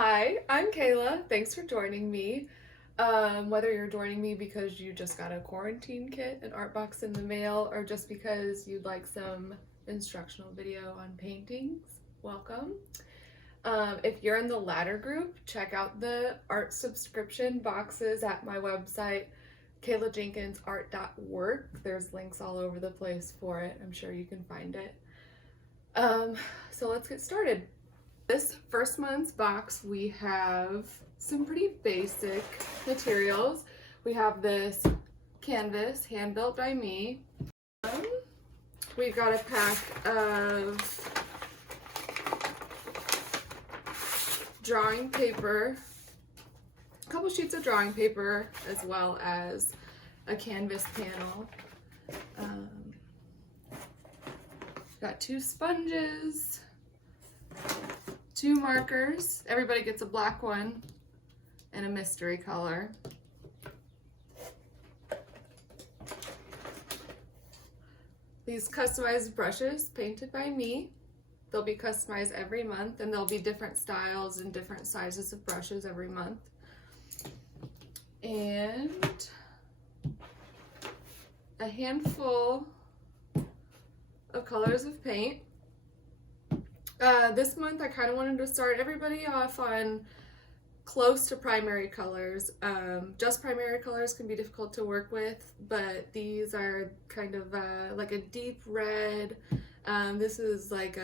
Hi, I'm Kayla. Thanks for joining me. Whether you're joining me because you just got a quarantine kit, an art box in the mail, or just because you'd like some instructional video on paintings, welcome. If you're in the latter group, check out the art subscription boxes at my website, kaylajenkinsart.work. There's links all over the place for it. I'm sure you can find it. So let's get started. This first month's box, we have some pretty basic materials. We have this canvas, hand built by me. We've got a pack of drawing paper, a couple sheets of drawing paper, as well as a canvas panel. Got 2 sponges, 2 markers. Everybody gets a black one and a mystery color. These customized brushes painted by me. They'll be customized every month, and there'll be different styles and different sizes of brushes every month. And a handful of colors of paint. This month I kind of wanted to start everybody off on close to primary colors. Just primary colors can be difficult to work with, but these are kind of like a deep red. This is like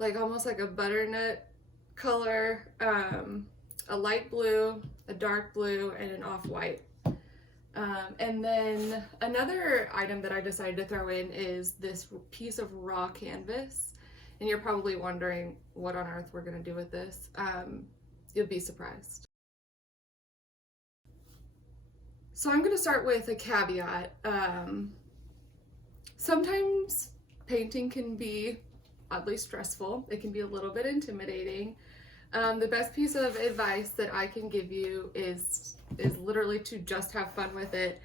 almost like a butternut color, a light blue, a dark blue, and an off-white. And then another item that I decided to throw in is this piece of raw canvas. And you're probably wondering what on earth we're going to do with this. You'll be surprised. So I'm going to start with a caveat. Sometimes painting can be oddly stressful. It can be a little bit intimidating. The best piece of advice that I can give you is literally to just have fun with it.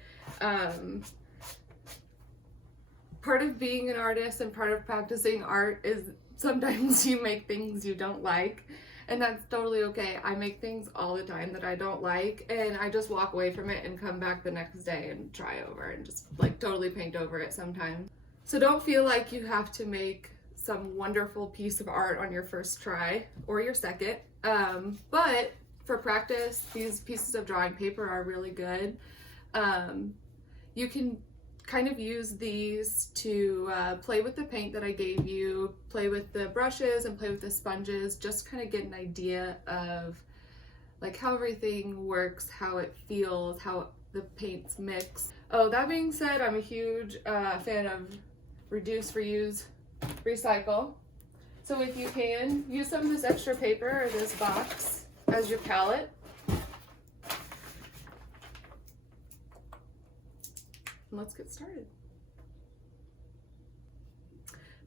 Part of being an artist and part of practicing art is sometimes you make things you don't like, and that's totally okay. I make things all the time that I don't like, and I just walk away from it and come back the next day and try over and just like totally paint over it sometimes. So don't feel like you have to make some wonderful piece of art on your first try or your second. But for practice, these pieces of drawing paper are really good. You can kind of use these to play with the paint that I gave you, play with the brushes and play with the sponges, just kind of get an idea of like how everything works, how it feels, how the paints mix. Oh, that being said, I'm a huge fan of reduce, reuse, recycle. So if you can, use some of this extra paper or this box as your palette. Let's get started.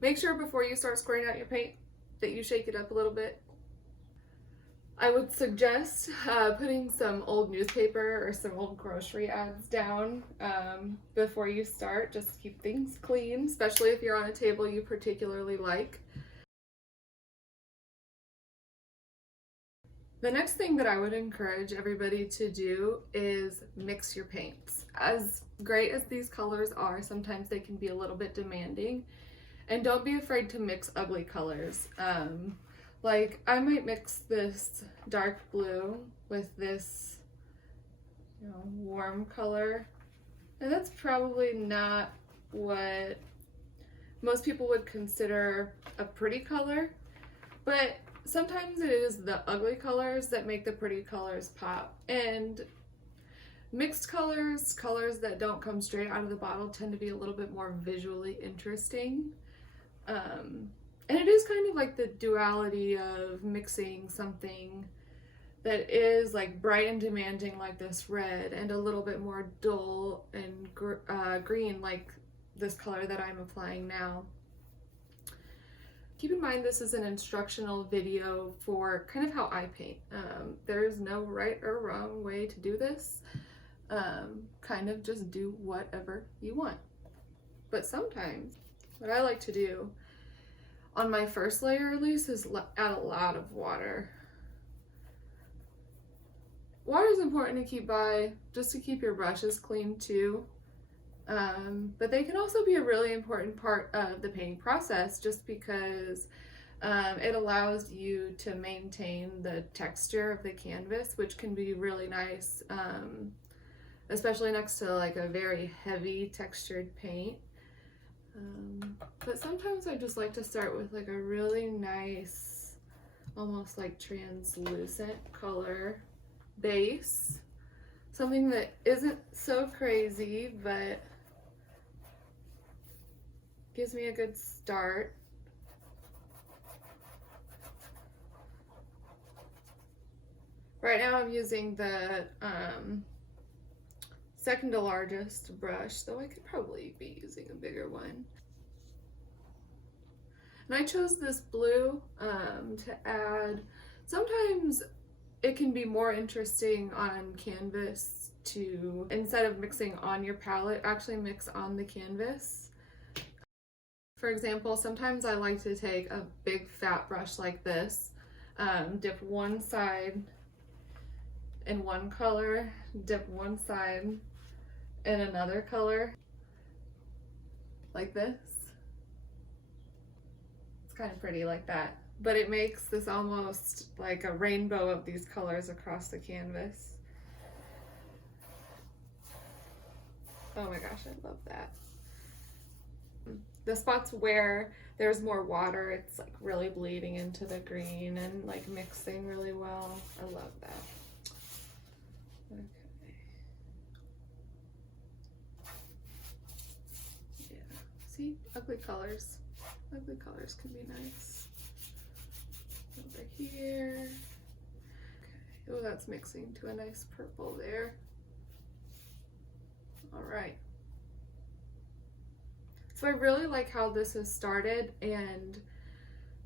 Make sure before you start squirting out your paint that you shake it up a little bit. I would suggest putting some old newspaper or some old grocery ads down before you start, just to keep things clean, especially if you're on a table you particularly like. The next thing that I would encourage everybody to do is mix your paints. As great as these colors are, sometimes they can be a little bit demanding, and don't be afraid to mix ugly colors. Like I might mix this dark blue with this, warm color, and that's probably not what most people would consider a pretty color, but sometimes it is the ugly colors that make the pretty colors pop. And mixed colors, colors that don't come straight out of the bottle, tend to be a little bit more visually interesting. And it is kind of like the duality of mixing something that is like bright and demanding like this red, and a little bit more dull and green like this color that I'm applying now. Keep in mind this is an instructional video for kind of how I paint. There's no right or wrong way to do this. Kind of just do whatever you want. But sometimes what I like to do on my first layer at least is add a lot of water. Water is important to keep by, just to keep your brushes clean too. But they can also be a really important part of the painting process, just because it allows you to maintain the texture of the canvas, which can be really nice, especially next to like a very heavy textured paint. But sometimes I just like to start with like a really nice, almost like translucent color base. Something that isn't so crazy, but gives me a good start. Right now I'm using the second to largest brush, though I could probably be using a bigger one. And I chose this blue to add. Sometimes it can be more interesting on canvas to, instead of mixing on your palette, actually mix on the canvas. For example, sometimes I like to take a big fat brush like this, dip one side in one color, dip one side in another color, like this. It's kind of pretty like that, but it makes this almost like a rainbow of these colors across the canvas. Oh my gosh, I love that. The spots where there's more water, it's like really bleeding into the green and like mixing really well. I love that. Okay. Yeah, see, ugly colors. Ugly colors can be nice. Over here. Okay. Oh, that's mixing to a nice purple there. All right. So I really like how this has started, and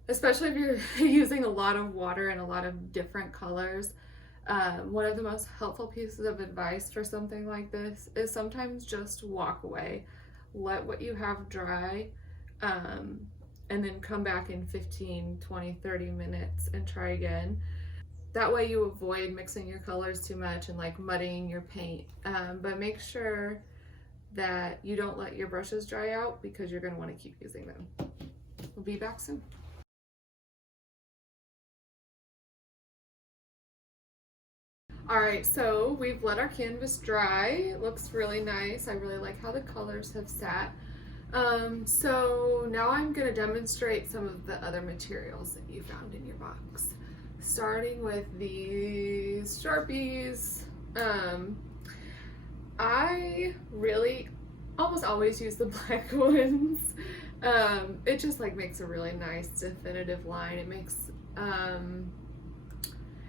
especially if you're using a lot of water and a lot of different colors, one of the most helpful pieces of advice for something like this is sometimes just walk away. Let what you have dry, and then come back in 15, 20, 30 minutes and try again. That way you avoid mixing your colors too much and like muddying your paint, but make sure that you don't let your brushes dry out, because you're going to want to keep using them. We'll be back soon. Alright, so we've let our canvas dry. It looks really nice. I really like how the colors have sat. So now I'm going to demonstrate some of the other materials that you found in your box. Starting with these Sharpies. I really almost always use the black ones. It just like makes a really nice definitive line. It makes an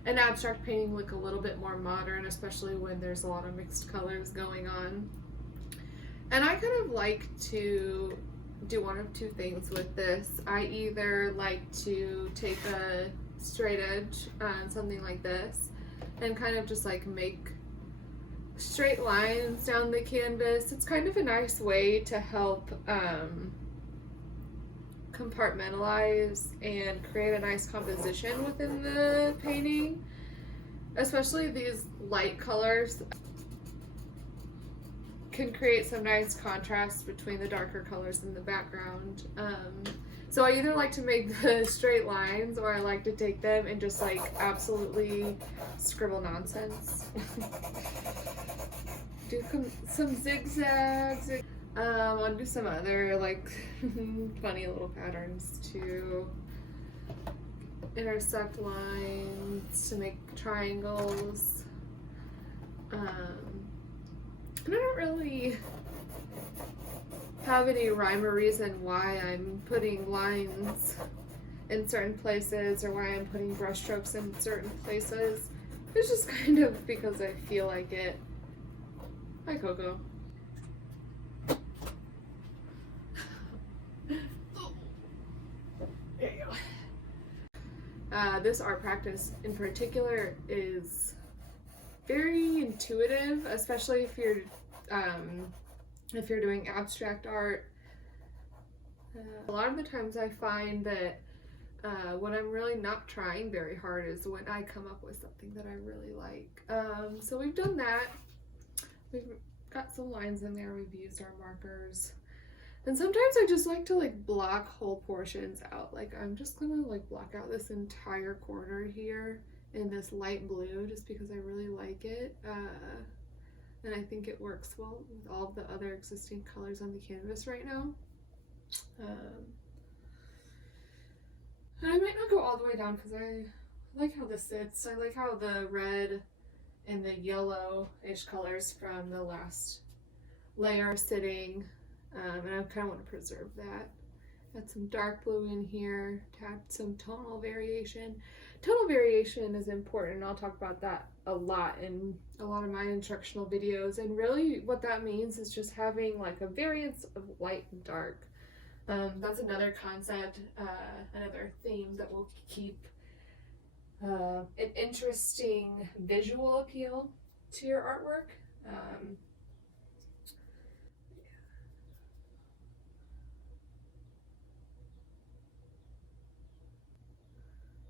abstract painting look a little bit more modern, especially when there's a lot of mixed colors going on. And I kind of like to do one of two things with this. I either like to take a straight edge on something like this and kind of just like make straight lines down the canvas. It's kind of a nice way to help compartmentalize and create a nice composition within the painting, especially these light colors can create some nice contrast between the darker colors in the background. So I either like to make the straight lines, or I like to take them and just like absolutely scribble nonsense. Do some zigzags. I'll do some other like funny little patterns to intersect lines, to make triangles. And I don't really have any rhyme or reason why I'm putting lines in certain places or why I'm putting brush strokes in certain places. It's just kind of because I feel like it. Hi, Coco. There you go. This art practice in particular is very intuitive, especially if you're doing abstract art. A lot of the times I find that When I'm really not trying very hard is when I come up with something that I really like. So we've done that. We've got some lines in there. We've used our markers. And sometimes I just like to like block whole portions out. Like I'm just gonna like block out this entire corner here in this light blue just because I really like it. And I think it works well with all of the other existing colors on the canvas right now. And I might not go all the way down because I like how this sits. I like how the red and the yellow-ish colors from the last layer are sitting. And I kind of want to preserve that. Add some dark blue in here to add some tonal variation. Tonal variation is important, and I'll talk about that a lot in a lot of my instructional videos. And really what that means is just having like a variance of light and dark. That's another concept, another theme that will keep an interesting visual appeal to your artwork.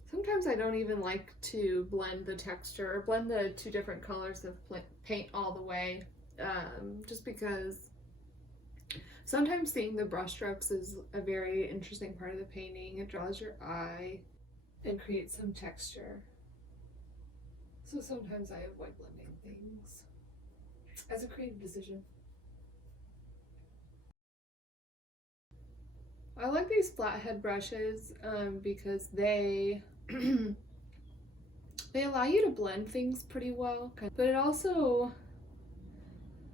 Sometimes I don't even like to blend the texture or blend the two different colors of paint all the way, just because sometimes seeing the brush strokes is a very interesting part of the painting. It draws your eye and creates some texture. So sometimes I avoid blending things as a creative decision. I like these flathead brushes because they they allow you to blend things pretty well, but it also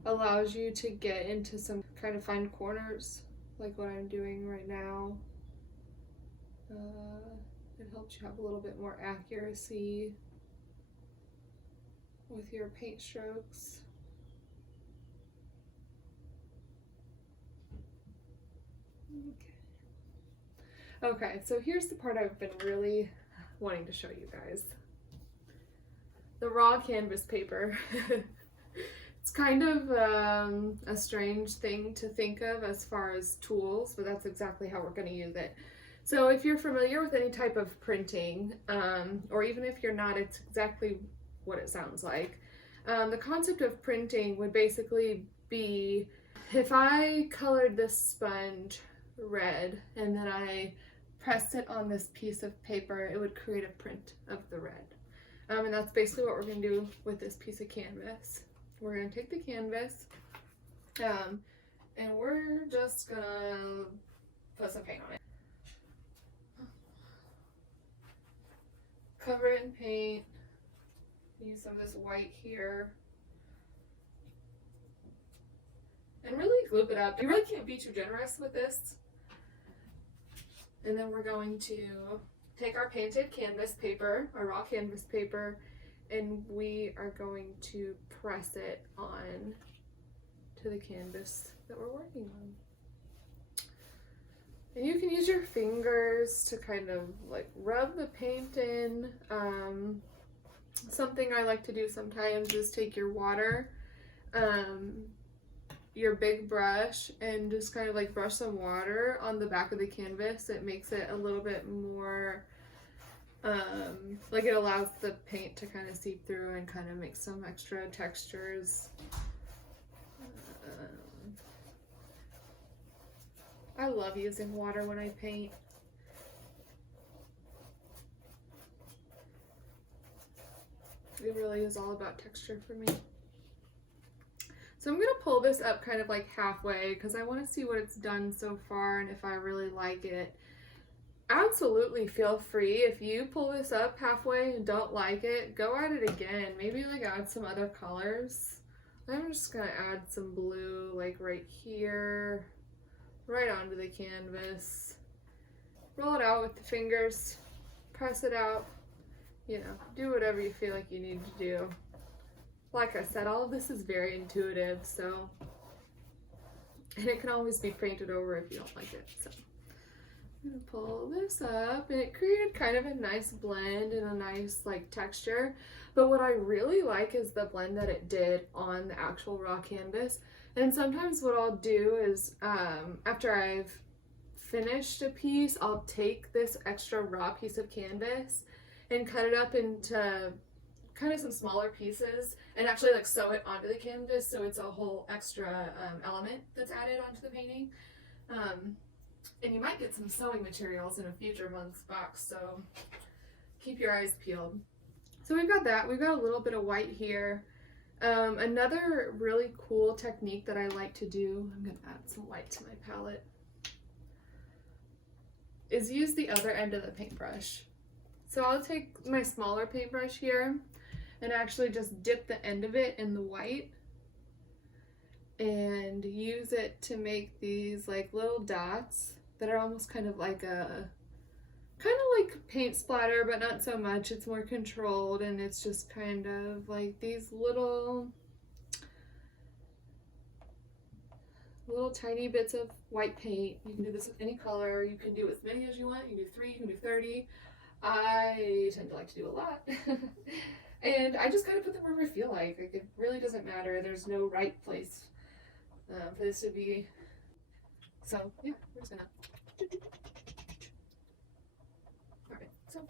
allows you to get into some kind of fine corners like what I'm doing right now. It helps you have a little bit more accuracy with your paint strokes. Okay, so here's the part I've been really wanting to show you guys. The raw canvas paper. It's kind of a strange thing to think of as far as tools, but that's exactly how we're going to use it. So if you're familiar with any type of printing, or even if you're not, it's exactly what it sounds like. The concept of printing would basically be if I colored this sponge red and then I pressed it on this piece of paper, it would create a print of the red. And that's basically what we're going to do with this piece of canvas. We're going to take the canvas and we're just going to put some paint on it. Cover it in paint. Use some of this white here. And really gloop it up. You really can't be too generous with this. And then we're going to take our painted canvas paper, our raw canvas paper, and we are going to press it on to the canvas that we're working on. And you can use your fingers to kind of like rub the paint in. Something I like to do sometimes is take your water, your big brush, and just kind of like brush some water on the back of the canvas. It makes it a little bit more like it allows the paint to kind of seep through and kind of make some extra textures. I love using water when I paint. It really is all about texture for me. So I'm going to pull this up kind of like halfway because I want to see what it's done so far and if I really like it. Absolutely feel free, if you pull this up halfway and don't like it, go at it again. Maybe like add some other colors. I'm just going to add some blue like right here, right onto the canvas. Roll it out with the fingers, press it out, you know, do whatever you feel like you need to do. Like I said, all of this is very intuitive, so, and it can always be painted over if you don't like it. So I'm gonna pull this up, and it created kind of a nice blend and a nice like texture. But what I really like is the blend that it did on the actual raw canvas. And sometimes what I'll do is after I've finished a piece, I'll take this extra raw piece of canvas and cut it up into kind of some smaller pieces and actually like sew it onto the canvas so it's a whole extra element that's added onto the painting. And you might get some sewing materials in a future month's box, so keep your eyes peeled. So we've got that. We've got a little bit of white here. Another really cool technique that I like to do, I'm going to add some white to my palette, is use the other end of the paintbrush. So I'll take my smaller paintbrush here and actually just dip the end of it in the white and use it to make these like little dots that are almost kind of like paint splatter, but not so much. It's more controlled, and it's just kind of like these little tiny bits of white paint. You can do this with any color. You can do as many as you want. You can do 3, you can do 30. I tend to like to do a lot. And I just kind of put them wherever I feel like. It really doesn't matter. There's no right place for this to be. So yeah, we're just gonna. Alright, so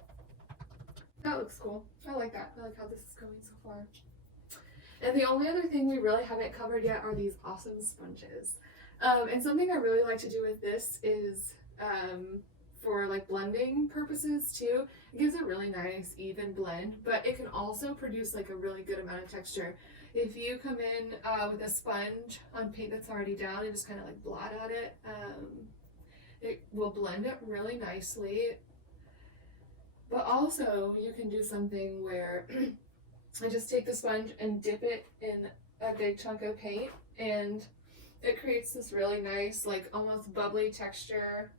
that looks cool. I like that. I like how this is going so far. And the only other thing we really haven't covered yet are these awesome sponges. And something I really like to do with this is for like blending purposes too. It gives a really nice even blend, but it can also produce like a really good amount of texture. If you come in with a sponge on paint that's already down and just kind of like blot at it, it will blend it really nicely. But also you can do something where I just take the sponge and dip it in a big chunk of paint, and it creates this really nice, like almost bubbly texture.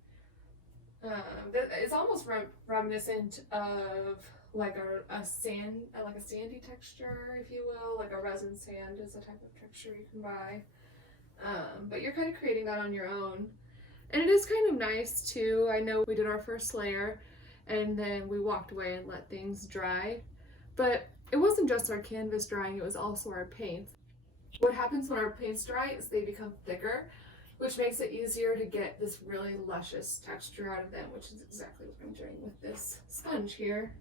It's almost reminiscent of like a sandy texture, if you will. Like a resin sand is a type of texture you can buy. But you're kind of creating that on your own. And it is kind of nice too. I know we did our first layer and then we walked away and let things dry. But it wasn't just our canvas drying, it was also our paints. What happens when our paints dry is they become thicker, which makes it easier to get this really luscious texture out of them, which is exactly what I'm doing with this sponge here.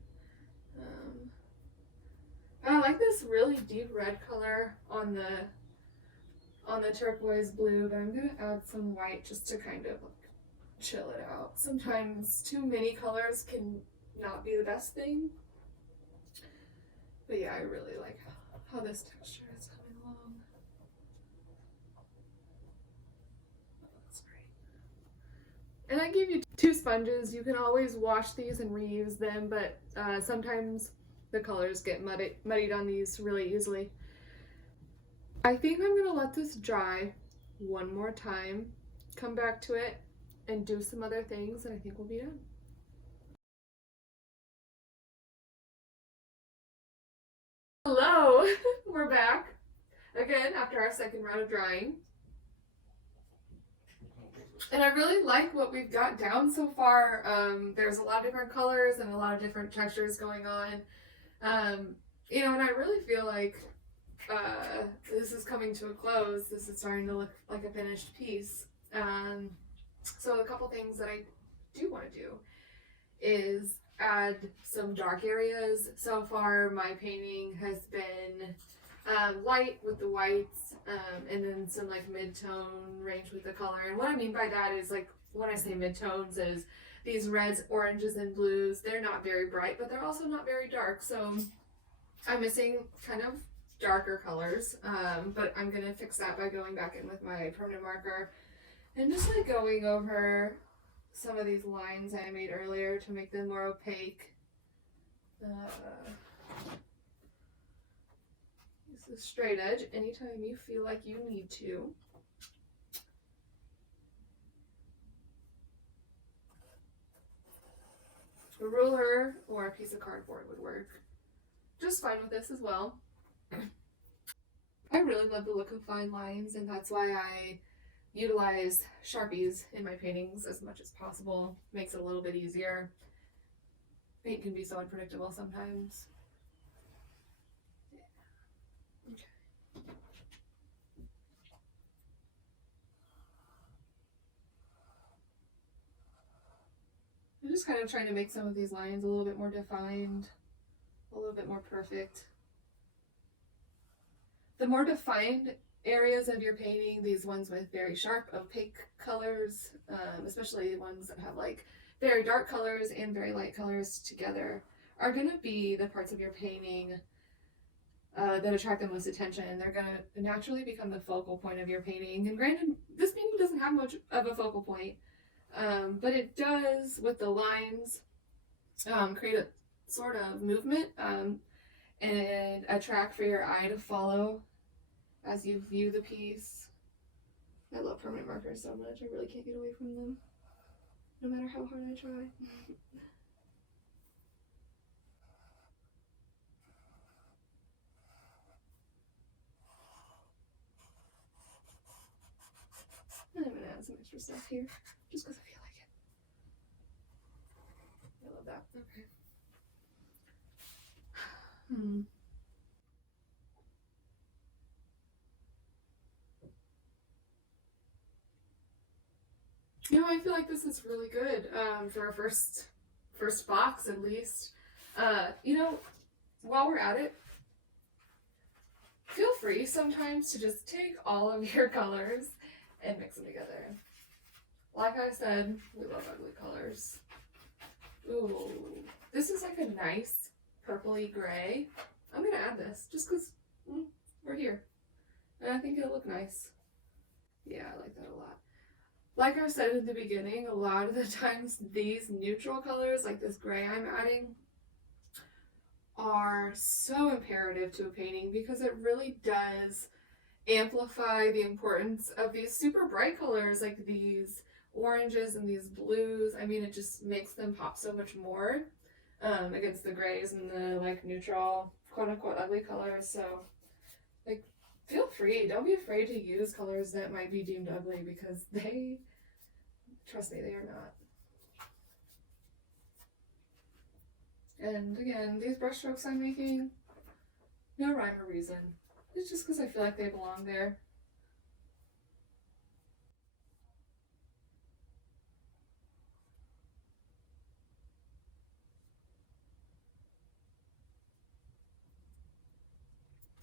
I like this really deep red color on the turquoise blue, but I'm gonna add some white just to kind of like chill it out. Sometimes too many colors can not be the best thing. But yeah, I really like how this texture is coming along. That's great. And I gave you 2 sponges. You can always wash these and reuse them, but sometimes the colors get muddied on these really easily. I think I'm gonna let this dry one more time, come back to it, and do some other things, and I think we'll be done. Hello, we're back again after our second round of drying. And I really like what we've got down so far. There's a lot of different colors and a lot of different textures going on. And I really feel like this is coming to a close. This is starting to look like a finished piece. So a couple things that I do want to do is add some dark areas. So far my painting has been light with the whites, and then some like mid-tone range with the color. And what I mean by that is, like, when I say mid-tones, is these reds, oranges, and blues. They're not very bright, but they're also not very dark. So I'm missing kind of darker colors, but I'm gonna fix that by going back in with my permanent marker and just like going over some of these lines I made earlier to make them more opaque. This is straight edge anytime you feel like you need to. A ruler or a piece of cardboard would work just fine with this as well. I really love the look of fine lines, and that's why I utilize Sharpies in my paintings as much as possible. Makes it a little bit easier. Paint can be so unpredictable sometimes. Okay. I'm just kind of trying to make some of these lines a little bit more defined, a little bit more perfect. The more defined areas of your painting, these ones with very sharp, opaque colors, especially ones that have like very dark colors and very light colors together, are going to be the parts of your painting that attract the most attention. They're going to naturally become the focal point of your painting. And granted, this painting doesn't have much of a focal point, but it does, with the lines, create a sort of movement and a track for your eye to follow as you view the piece. I love permanent markers so much. I really can't get away from them, no matter how hard I try. And I'm going to add some extra stuff here, just because I feel like it. I love that. Okay. You know, I feel like this is really good for our first box, at least. You know, while we're at it, feel free sometimes to just take all of your colors and mix them together. Like I said, we love ugly colors. Ooh, this is like a nice purpley gray. I'm gonna add this just because we're here. And I think it'll look nice. Yeah, I like that a lot. Like I said at the beginning, a lot of the times these neutral colors, like this gray I'm adding, are so imperative to a painting because it really does amplify the importance of these super bright colors, like these oranges and these blues. I mean, it just makes them pop so much more against the grays and the like neutral, quote unquote, ugly colors. So, like, feel free. Don't be afraid to use colors that might be deemed ugly because they, trust me, they are not. And again, these brush strokes I'm making, no rhyme or reason. It's just because I feel like they belong there.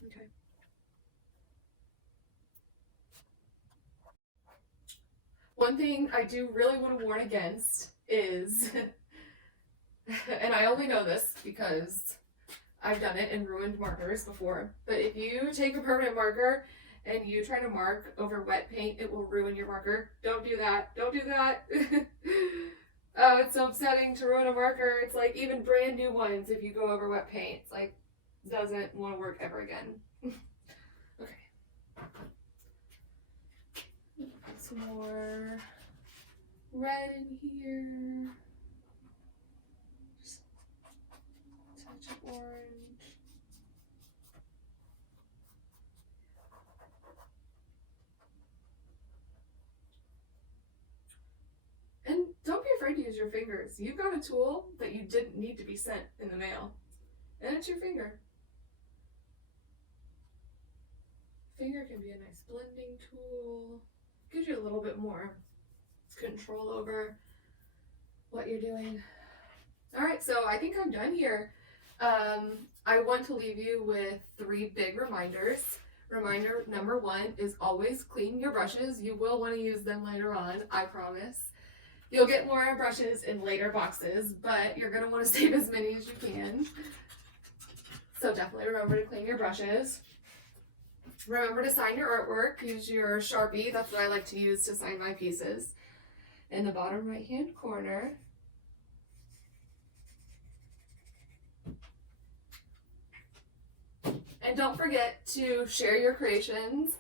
Okay. One thing I do really want to warn against is, and I only know this because I've done it and ruined markers before, but if you take a permanent marker and you try to mark over wet paint, it will ruin your marker. Don't do that. Don't do that. Oh, it's so upsetting to ruin a marker. It's like even brand new ones, if you go over wet paint, it's like, doesn't want to work ever again. Okay. Put some more red in here. Just a touch of orange. And don't be afraid to use your fingers. You've got a tool that you didn't need to be sent in the mail, and it's your finger. Finger can be a nice blending tool. Gives you a little bit more control over what you're doing. All right, so I think I'm done here. I want to leave you with 3 big reminders. Reminder number 1 is always clean your brushes. You will want to use them later on, I promise. You'll get more brushes in later boxes, but you're going to want to save as many as you can. So definitely remember to clean your brushes. Remember to sign your artwork. Use your Sharpie. That's what I like to use to sign my pieces. In the bottom right-hand corner. And don't forget to share your creations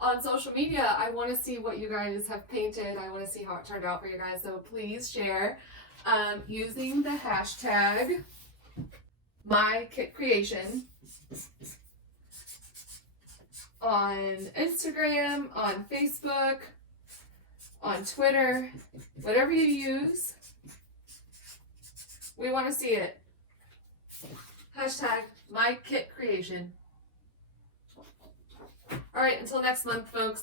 on social media. I want to see what you guys have painted. I want to see how it turned out for you guys. So please share using the hashtag MyKitCreation on Instagram, on Facebook, on Twitter, whatever you use. We want to see it. Hashtag MyKitCreation. All right, until next month, folks.